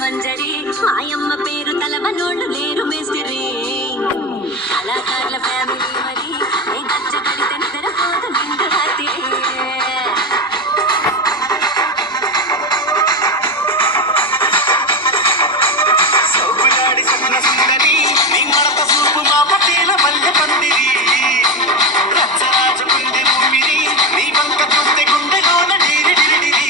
మంజరి మాయమ్మ పేరు తలవనోళ్ళు లేరు మేస్తిరి కళాకారుల ఫ్యామిలీ మరి నీ గజ్జ కడితే నిద్రపోదు నిండు రాత్రి సౌకులాడి సన్న సుందరి నీ మడత సూపు మా పటేల మల్లె పందిరి రచ్చరాజుకుంది ఊపిరి నీ వంక చూస్తే గుండెలోన డీరి డిరిడిరి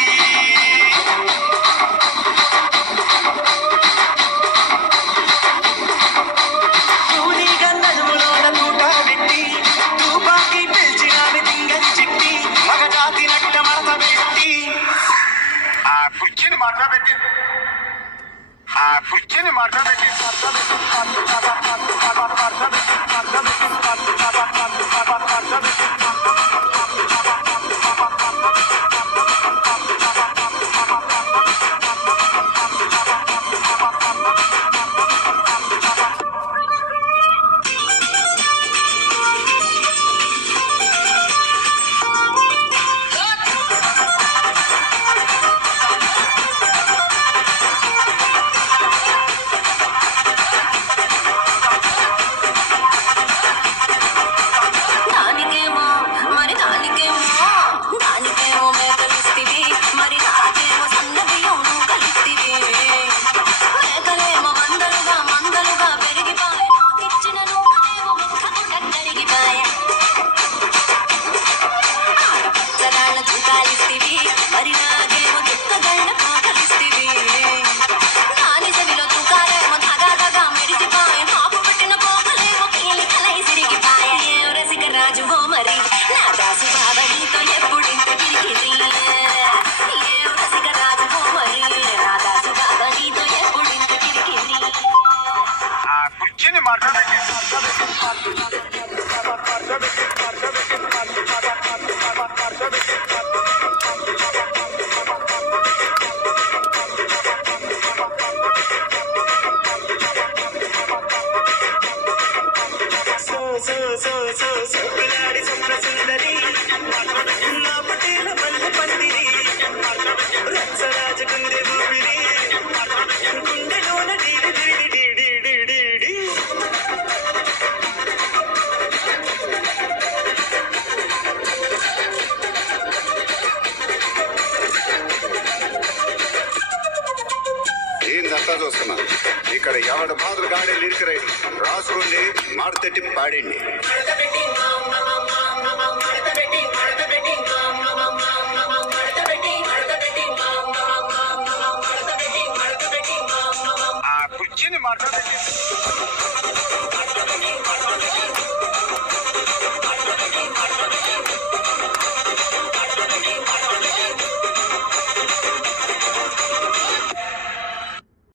కూలీగా నడుములోన తూట పెట్టి తూపాకి పెంచినామి తింగని చిట్టి మగజాతి నట్ట మడత పెట్టి ఆ కుర్చీని మాట్లాడబెట్టి సౌకులాడి సన్న సుందరి నా పటేల మల్లె పందిరి రచ్చరాజుకుంది ఊపిరి గుండెలోన డీడి డీడి డీడి డీడి డీ ఏందంతా చూస్తున్నా ఇక్కడ ఎవడ మాదిరి గాడే లిరిక్ రైట్ రాసుకోండి మాడతెట్టి పాడండి.